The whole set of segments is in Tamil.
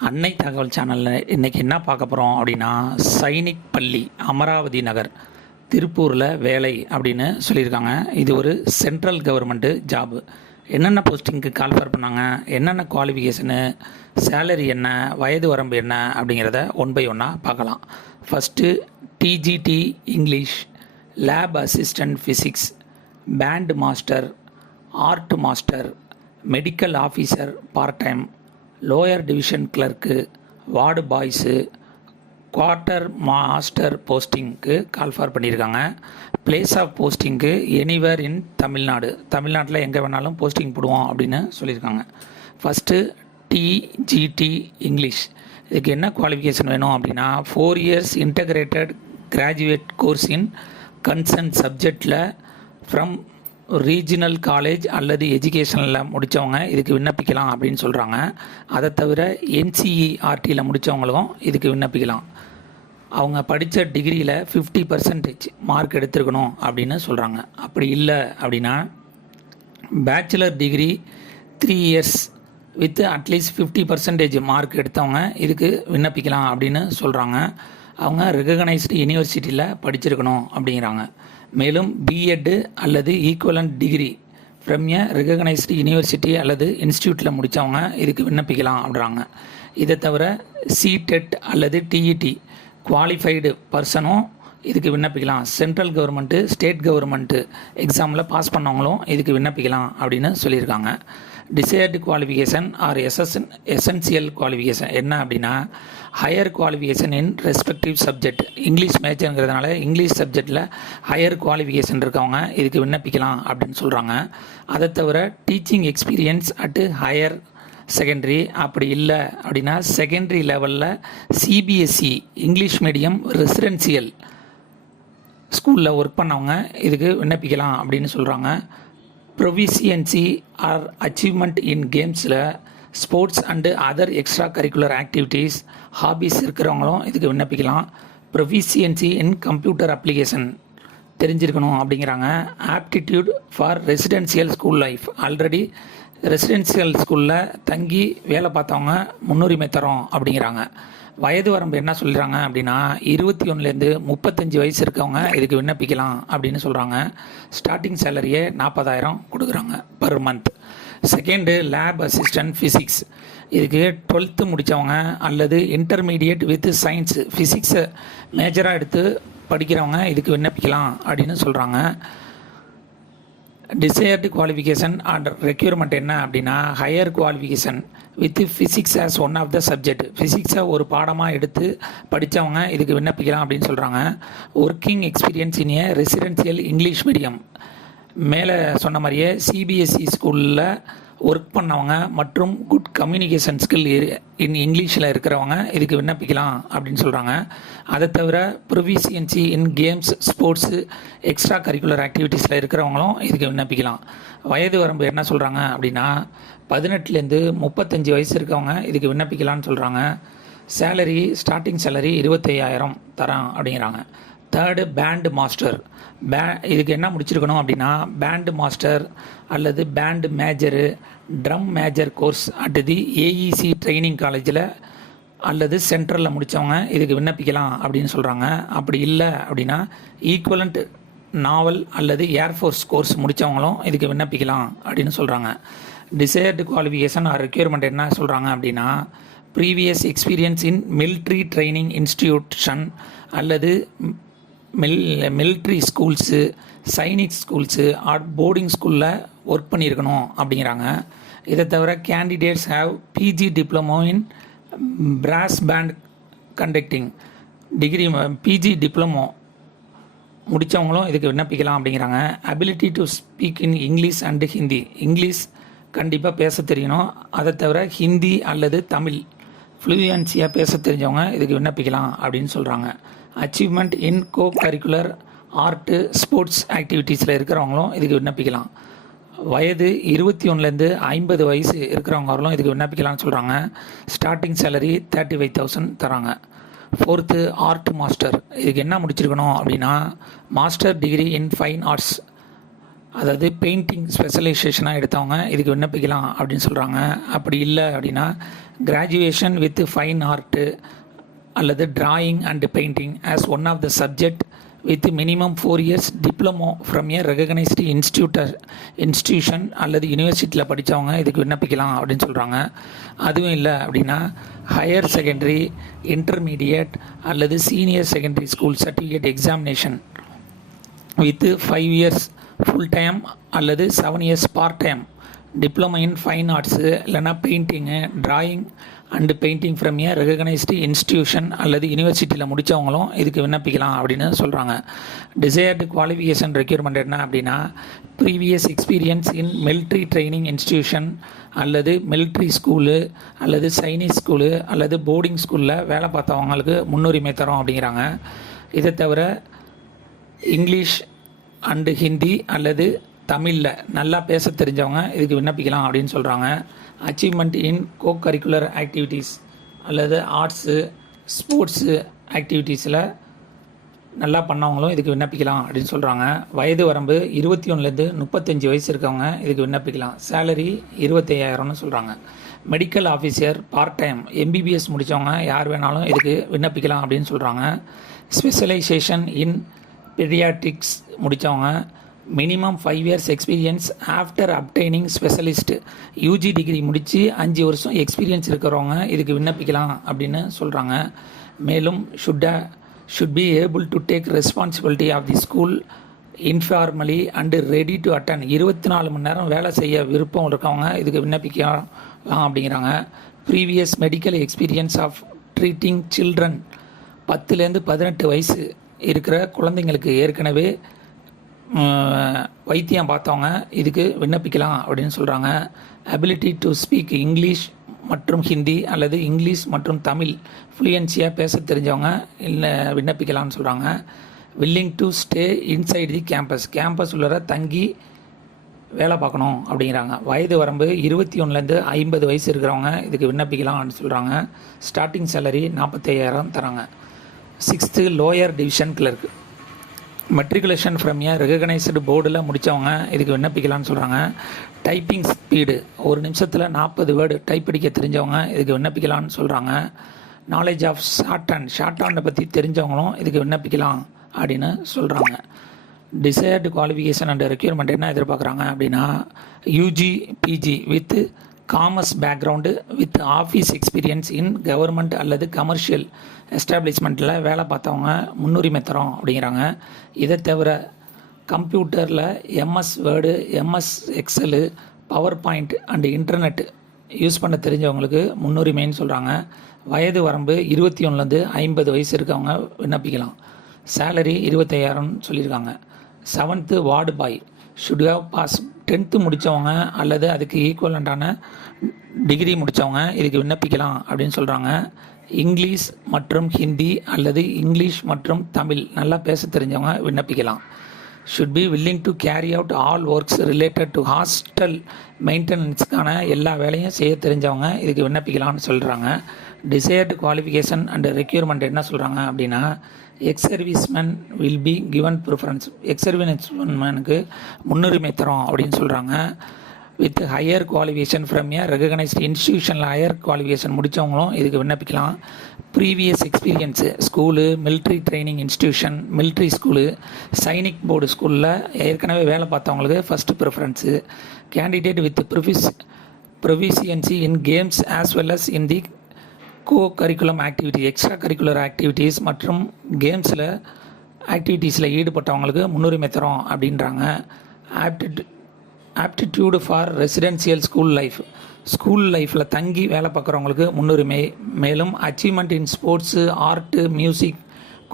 அன்னை தகவல் சேனலில் இன்றைக்கி என்ன பார்க்க போகிறோம் அப்படின்னா, சைனிக் பள்ளி அமராவதி நகர் திருப்பூரில் வேலை அப்படின்னு சொல்லியிருக்காங்க. இது ஒரு சென்ட்ரல் கவர்மெண்ட்டு ஜாபு. என்னென்ன போஸ்டிங்க்கு கால்ஃபர் பண்ணாங்க, என்னென்ன குவாலிஃபிகேஷனு, சேலரி என்ன, வயது வரம்பு என்ன அப்படிங்கிறத ஒன் பை ஒன்னாக பார்க்கலாம். First TGT English, lab assistant physics, band master, art master, medical officer part time, lower division clerk, ward boys, quarter master போஸ்டிங்க்கு கால்ஃபார் பண்ணியிருக்காங்க. பிளேஸ் ஆஃப் போஸ்டிங்க்கு எனிவேர் இன் தமிழ்நாட்டில் எங்கே வேணாலும் போஸ்டிங் போடுவோம் அப்படின்னு சொல்லியிருக்காங்க. ஃபஸ்ட்டு டிஜிடி இங்கிலீஷ், இதுக்கு என்ன குவாலிஃபிகேஷன் வேணும் அப்படின்னா 4 years இன்டகிரேட்டட் கிராஜுவேட் கோர்ஸ் இன் கன்சர்ன் சப்ஜெக்டில் ஃப்ரம் ரீஜினல் காலேஜ் அல்லது எஜுகேஷனில் முடித்தவங்க இதுக்கு விண்ணப்பிக்கலாம் அப்படின்னு சொல்கிறாங்க. அதை தவிர என்சிஇஆர்டியில் முடித்தவங்களும் இதுக்கு விண்ணப்பிக்கலாம். அவங்க படித்த டிகிரியில் 50% மார்க் எடுத்துருக்கணும் அப்படின்னு சொல்கிறாங்க. அப்படி இல்லை அப்படின்னா bachelor degree 3 years with at least 50% mark எடுத்தவங்க இதுக்கு விண்ணப்பிக்கலாம் அப்படின்னு சொல்கிறாங்க. அவங்க ரெகக்னைஸ்டு யூனிவர்சிட்டியில் படிச்சிருக்கணும் அப்படிங்கிறாங்க. மேலும் பிஎட் அல்லது equivalent degree from a recognised university அல்லது இன்ஸ்டியூட்டில் முடித்தவங்க இதுக்கு விண்ணப்பிக்கலாம் அப்படிறாங்க. இதை தவிர சிடெட் அல்லது டிஇடி குவாலிஃபைடு பர்சனும் இதுக்கு விண்ணப்பிக்கலாம். சென்ட்ரல் கவர்மெண்ட்டு, ஸ்டேட் கவர்மெண்ட்டு எக்ஸாமில் பாஸ் பண்ணவங்களும் இதுக்கு விண்ணப்பிக்கலாம் அப்படின்னு சொல்லியிருக்காங்க. Desired qualification or essential qualification என்ன அப்படின்னா, higher qualification in respective subject, English மேஜருங்கிறதுனால இங்கிலீஷ் சப்ஜெக்டில் ஹையர் குவாலிஃபிகேஷன் இருக்கவங்க இதுக்கு விண்ணப்பிக்கலாம் அப்படின்னு சொல்கிறாங்க. அதை தவிர teaching experience at higher secondary, அப்படி இல்லை அப்படின்னா செகண்டரி லெவலில் சிபிஎஸ்சி இங்கிலீஷ் மீடியம் ரெசிடென்சியல் ஸ்கூலில் ஒர்க் பண்ணவங்க இதுக்கு விண்ணப்பிக்கலாம் அப்படின்னு சொல்கிறாங்க. ப்ரொவிசியன்சி ஆர் அச்சீவ்மெண்ட் இன் கேம்ஸில், sports and other extra curricular activities, hobbies இருக்கிறவங்களும் இதுக்கு விண்ணப்பிக்கலாம். ப்ரொவிசியன்சி இன் கம்ப்யூட்டர் அப்ளிகேஷன் தெரிஞ்சிருக்கணும் அப்படிங்கிறாங்க. Aptitude for residential school life, already residential ஸ்கூலில் தங்கி வேலை பார்த்தவங்க முன்னுரிமை தரோம் அப்படிங்கிறாங்க. வயது வரம்பு என்ன சொல்கிறாங்க அப்படின்னா 21லேருந்து 35 வயசு இருக்கவங்க இதுக்கு விண்ணப்பிக்கலாம் அப்படின்னு சொல்கிறாங்க. ஸ்டார்டிங் சேலரியே 40,000 கொடுக்குறாங்க per month. Second lab assistant physics, இதுக்கு 12th முடித்தவங்க அல்லது இன்டர்மீடியட் வித் சயின்ஸ் ஃபிசிக்ஸை மேஜராக எடுத்து படிக்கிறவங்க இதுக்கு விண்ணப்பிக்கலாம் அப்படின்னு சொல்கிறாங்க. டிசையர்டு குவாலிஃபிகேஷன் அண்ட் ரெக்யூர்மெண்ட் என்ன அப்படின்னா, higher qualification with physics as one of the subject, ஃபிசிக்ஸை ஒரு பாடமாக எடுத்து படித்தவங்க இதுக்கு விண்ணப்பிக்கலாம் அப்படின்னு சொல்கிறாங்க. Working experience in a residential English medium, மேலே சொன்ன மாதிரியே சிபிஎஸ்சி ஸ்கூலில் ஒர்க் பண்ணவங்க மற்றும் குட் கம்யூனிகேஷன் ஸ்கில் இன் இங்கிலீஷில் இருக்கிறவங்க இதுக்கு விண்ணப்பிக்கலாம் அப்படின்னு சொல்கிறாங்க. அதை தவிர proficiency in games, sports, extra curricular ஆக்டிவிட்டீஸில் இருக்கிறவங்களும் இதுக்கு விண்ணப்பிக்கலாம். வயது வரம்பு என்ன சொல்கிறாங்க அப்படின்னா 18லேருந்து 35 வயசு இருக்கவங்க இதுக்கு விண்ணப்பிக்கலாம்னு சொல்கிறாங்க. சேலரி, ஸ்டார்டிங் சேலரி 25,000 தரோம் அப்படிங்கிறாங்க. தேர்டு பேண்ட் மாஸ்டர், இதுக்கு என்ன முடிச்சிருக்கணும் அப்படின்னா பேண்ட் மாஸ்டர் அல்லது band major, drum major course at the AEC training காலேஜில் அல்லது சென்ட்ரலில் முடித்தவங்க இதுக்கு விண்ணப்பிக்கலாம் அப்படின்னு சொல்கிறாங்க. அப்படி இல்லை அப்படின்னா ஈக்குவலண்ட் நாவல் அல்லது ஏர்ஃபோர்ஸ் கோர்ஸ் முடித்தவங்களும் இதுக்கு விண்ணப்பிக்கலாம் அப்படின்னு சொல்கிறாங்க. டிசையர்டு குவாலிஃபிகேஷன் ஆர் ரெக்யூர்மெண்ட் என்ன சொல்கிறாங்க அப்படின்னா previous experience in military training institution அல்லது military schools, Sainik schools or boarding ஸ்கூலில் ஒர்க் பண்ணியிருக்கணும் அப்படிங்கிறாங்க. இதை தவிர candidates have PG diploma in brass band conducting degree, PG diploma முடித்தவங்களும் இதுக்கு விண்ணப்பிக்கலாம் அப்படிங்கிறாங்க. Ability to speak in English and Hindi, English கண்டிப்பாக பேச தெரியணும். அதை தவிர ஹிந்தி அல்லது தமிழ் ஃப்ளூயன்சியாக பேச தெரிஞ்சவங்க இதுக்கு விண்ணப்பிக்கலாம் அப்படின்னு சொல்கிறாங்க. Achievement in co curricular art, sports ஆக்டிவிட்டீஸில் இருக்கிறவங்களும் இதுக்கு விண்ணப்பிக்கலாம். வயது 21லேருந்து 50 வயசு இருக்கிறவங்களும் இதுக்கு விண்ணப்பிக்கலாம்னு சொல்கிறாங்க. ஸ்டார்டிங் சேலரி 35,000 தராங்க. ஃபோர்த்து ஆர்ட் மாஸ்டர், இதுக்கு என்ன முடிச்சிருக்கணும் அப்படின்னா master degree in fine arts, அதாவது பெயிண்டிங் ஸ்பெஷலைசேஷனாக எடுத்தவங்க இதுக்கு விண்ணப்பிக்கலாம் அப்படின்னு சொல்கிறாங்க. அப்படி இல்லை அப்படின்னா கிராஜுவேஷன் வித் ஃபைன் ஆர்ட்டு அல்லது drawing and painting as one of the subject with minimum 4 years diploma from a recognised institution அல்லது யூனிவர்சிட்டியில் படித்தவங்க இதுக்கு விண்ணப்பிக்கலாம் அப்படின்னு சொல்கிறாங்க. அதுவும் இல்லை அப்படின்னா ஹையர் செகண்டரி, இன்டர்மீடியட் அல்லது senior secondary school certificate examination with 5 years full time அல்லது 7 years part time diploma in fine arts இல்லைனா painting, drawing and painting from a recognised institution அல்லது யூனிவர்சிட்டியில் முடித்தவங்களும் இதுக்கு விண்ணப்பிக்கலாம் அப்படின்னு சொல்கிறாங்க. டிசையர்டு குவாலிஃபிகேஷன் ரெக்யூர்மெண்ட் என்ன அப்படின்னா previous experience in military training institution அல்லது மிலிட்ரி ஸ்கூலு அல்லது சைனீஸ் ஸ்கூலு அல்லது போர்டிங் ஸ்கூலில் வேலை பார்த்தவங்களுக்கு முன்னுரிமை தரோம் அப்படிங்கிறாங்க. இதை தவிர இங்கிலீஷ் அண்டு ஹிந்தி அல்லது தமிழில் நல்லா பேச தெரிஞ்சவங்க இதுக்கு விண்ணப்பிக்கலாம் அப்படின்னு சொல்கிறாங்க. Achievement in co curricular activities அல்லது ஆர்ட்ஸு, ஸ்போர்ட்ஸு ஆக்டிவிட்டீஸில் நல்லா பண்ணவங்களும் இதுக்கு விண்ணப்பிக்கலாம் அப்படின்னு சொல்கிறாங்க. வயது வரம்பு 21லேருந்து 35 வயசு இருக்கவங்க இதுக்கு விண்ணப்பிக்கலாம். சேலரி 25,000ன்னு சொல்கிறாங்க. Medical officer part time MBBS முடித்தவங்க யார் வேணாலும் இதுக்கு விண்ணப்பிக்கலாம் அப்படின்னு சொல்கிறாங்க. ஸ்பெஷலைசேஷன் இன் பீடியாட்ரிக்ஸ் முடித்தவங்க minimum 5 years experience after obtaining specialist UG degree முடித்து 5 வருஷம் எக்ஸ்பீரியன்ஸ் இருக்கிறவங்க இதுக்கு விண்ணப்பிக்கலாம் அப்படின்னு சொல்கிறாங்க. மேலும் should be able to take responsibility of the school informally and ready to attend 24 மணி நேரம் வேலை செய்ய விருப்பம் இருக்கவங்க இதுக்கு விண்ணப்பிக்கலாம் அப்படிங்கிறாங்க. Previous medical experience of treating children 10லேருந்து 18 வயசு இருக்கிற குழந்தைங்களுக்கு ஏற்கனவே வைத்தியம் பார்த்தவங்க இதுக்கு விண்ணப்பிக்கலாம் அப்படின்னு சொல்கிறாங்க. அபிலிட்டி டு ஸ்பீக் இங்கிலீஷ் மற்றும் ஹிந்தி அல்லது இங்கிலீஷ் மற்றும் தமிழ் ஃப்ளூயன்சியாக பேச தெரிஞ்சவங்க இல்லை விண்ணப்பிக்கலாம்னு சொல்கிறாங்க. Willing to stay inside the campus உள்ளர தங்கி வேலை பார்க்கணும் அப்படிங்கிறாங்க. வயது வரம்பு 21லேருந்து 50 வயசு இருக்கிறவங்க இதுக்கு விண்ணப்பிக்கலாம் அப்படின்னு சொல்கிறாங்க. ஸ்டார்டிங் சேலரி 45,000 தராங்க. 6th lower division clerk matriculation from a recognised போர்டில் முடித்தவங்க இதுக்கு விண்ணப்பிக்கலாம்னு சொல்கிறாங்க. டைப்பிங் ஸ்பீடு 1 நிமிஷத்தில் 40 வேர்டு டைப் அடிக்க தெரிஞ்சவங்க இதுக்கு விண்ணப்பிக்கலாம்னு சொல்கிறாங்க. நாலேஜ் ஆஃப் ஷார்ட் ஹேண்டை பற்றி தெரிஞ்சவங்களும் இதுக்கு விண்ணப்பிக்கலாம் அப்படின்னு சொல்கிறாங்க. டிசையர்டு குவாலிஃபிகேஷன் அண்ட் ரெக்யூர்மெண்ட் என்ன எதிர்பார்க்குறாங்க அப்படின்னா UG PG with commerce background with office experience in government அல்லது கமர்ஷியல் எஸ்டாப்ளிஷ்மெண்ட்டில் வேலை பார்த்தவங்க முன்னுரிமை தரோம் அப்படிங்கிறாங்க. இதை தவிர கம்ப்யூட்டரில் MS Word, MS Excel, PowerPoint and internet use பண்ண தெரிஞ்சவங்களுக்கு முன்னுரிமைன்னு சொல்கிறாங்க. வயது வரம்பு 21லேருந்து 50 வயசு இருக்கவங்க விண்ணப்பிக்கலாம். சேலரி 25,000ன்னு சொல்லியிருக்காங்க. 7th ward boy should have pass 10th முடித்தவங்க அல்லது அதுக்கு ஈக்குவலண்டான டிகிரி முடித்தவங்க இதுக்கு விண்ணப்பிக்கலாம் அப்படின்னு சொல்கிறாங்க. இங்கிலீஷ் மற்றும் ஹிந்தி அல்லது இங்கிலீஷ் மற்றும் தமிழ் நல்லா பேச தெரிஞ்சவங்க விண்ணப்பிக்கலாம். Should be willing to carry out all works related to hostel மெயின்டெனன்ஸ்க்கான எல்லா வேலையும் செய்ய தெரிஞ்சவங்க இதுக்கு விண்ணப்பிக்கலாம்னு சொல்கிறாங்க. டிசையர்டு குவாலிஃபிகேஷன் அண்ட் ரெக்யூர்மெண்ட் என்ன சொல்கிறாங்க அப்படின்னா ex serviceman will be given preference ex சர்வீஸ்மேனுக்கு முன்னுரிமை தரோம் அப்படின்னு சொல்கிறாங்க. With higher qualification from a recognised இன்ஸ்டியூஷனில் ஹையர் குவாலிஃபிகேஷன் முடித்தவங்களும் இதுக்கு விண்ணப்பிக்கலாம். Previous experience school, military training institution, military school, Sainik board ஸ்கூலில் ஏற்கனவே வேலை பார்த்தவங்களுக்கு first preference. Candidate with proficiency in games as well as in the co curriculum activity extra curricular activities மற்றும் கேம்ஸில் ஆக்டிவிட்டீஸில் ஈடுபட்டவங்களுக்கு முன்னுரிமை தரோம் அப்படின்றாங்க. ஆப்டிடியூடு ஃபார் ரெசிடென்சியல் ஸ்கூல் லைஃப்பில் தங்கி வேலை பார்க்குறவங்களுக்கு முன்னுரிமை. மேலும் achievement in sports, art, music,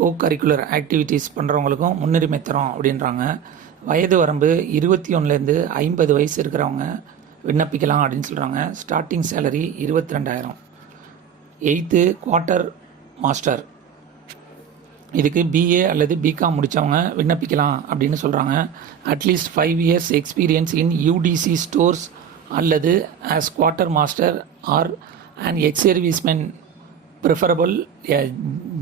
co curricular activities பண்ணுறவங்களுக்கும் முன்னுரிமை தரோம் அப்படின்றாங்க. வயது வரம்பு 21லேருந்து 50 வயசு இருக்கிறவங்க விண்ணப்பிக்கலாம் அப்படின்னு சொல்கிறாங்க. Starting salary 22,000. 8th quartermaster இதுக்கு பிஏ அல்லது பிகாம் முடித்தவங்க விண்ணப்பிக்கலாம் அப்படின்னு சொல்கிறாங்க. At least 5 years experience in UDC stores அல்லது as quartermaster or and ex serviceman preferable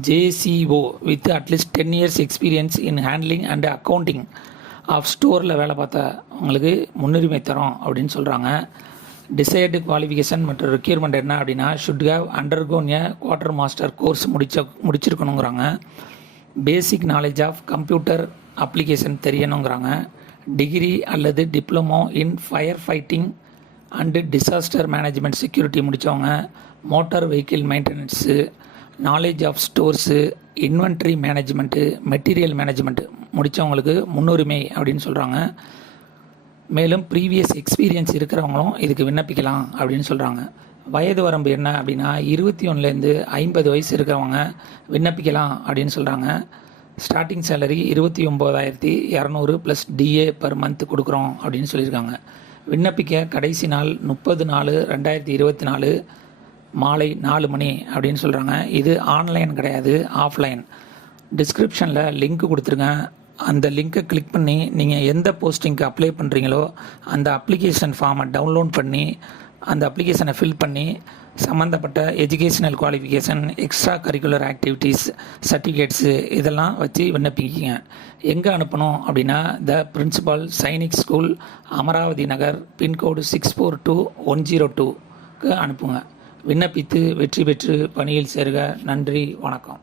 JCO with at least 10 years experience in handling and accounting of ஸ்டோரில் வேலை பார்த்தவங்களுக்கு முன்னுரிமை தரோம் அப்படின்னு சொல்கிறாங்க. டிசைர்டு குவாலிஃபிகேஷன் மற்றும் ரெக்யூர்மெண்ட் என்ன அப்படின்னா should have undergone a quartermaster course முடிச்சிருக்கணுங்கிறாங்க. Basic knowledge of computer application தெரியணுங்கிறாங்க. டிகிரி அல்லது diploma in fire fighting and disaster management security முடித்தவங்க, motor vehicle maintenance, knowledge of stores, inventory management, material management முடித்தவங்களுக்கு முன்னுரிமை அப்படின்னு சொல்கிறாங்க. மேலும் ப்ரீவியஸ் எக்ஸ்பீரியன்ஸ் இருக்கிறவங்களும் இதுக்கு விண்ணப்பிக்கலாம் அப்படின்னு சொல்கிறாங்க. வயது வரம்பு என்ன அப்படின்னா 21லேருந்து 50 வயசு இருக்கிறவங்க விண்ணப்பிக்கலாம் அப்படின்னு சொல்கிறாங்க. Starting salary 29,200 plus DA per month கொடுக்குறோம் அப்படின்னு சொல்லியிருக்காங்க. விண்ணப்பிக்க கடைசி நாள் 30/4/2024 மாலை 4 மணி அப்படின்னு சொல்கிறாங்க. இது ஆன்லைன் கிடையாது, ஆஃப்லைன். டிஸ்கிரிப்ஷனில் லிங்க் கொடுத்துருங்க. அந்த லிங்க்கை கிளிக் பண்ணி நீங்கள் எந்த போஸ்டிங்க்கு அப்ளை பண்ணுறீங்களோ அந்த அப்ளிகேஷன் ஃபார்மை டவுன்லோட் பண்ணி அந்த அப்ளிகேஷனை ஃபில் பண்ணி சம்மந்தப்பட்ட educational qualification, extra curricular activities, certificates இதெல்லாம் வச்சு விண்ணப்பிக்கிங்க. எங்கே அனுப்பணும் அப்படின்னா த பிரின்சிபால் சைனிக் ஸ்கூல், அமராவதி நகர், பின்கோடு 642102க்கு அனுப்புங்க. விண்ணப்பித்து வெற்றி பெற்று பணியில் சேருக. நன்றி, வணக்கம்.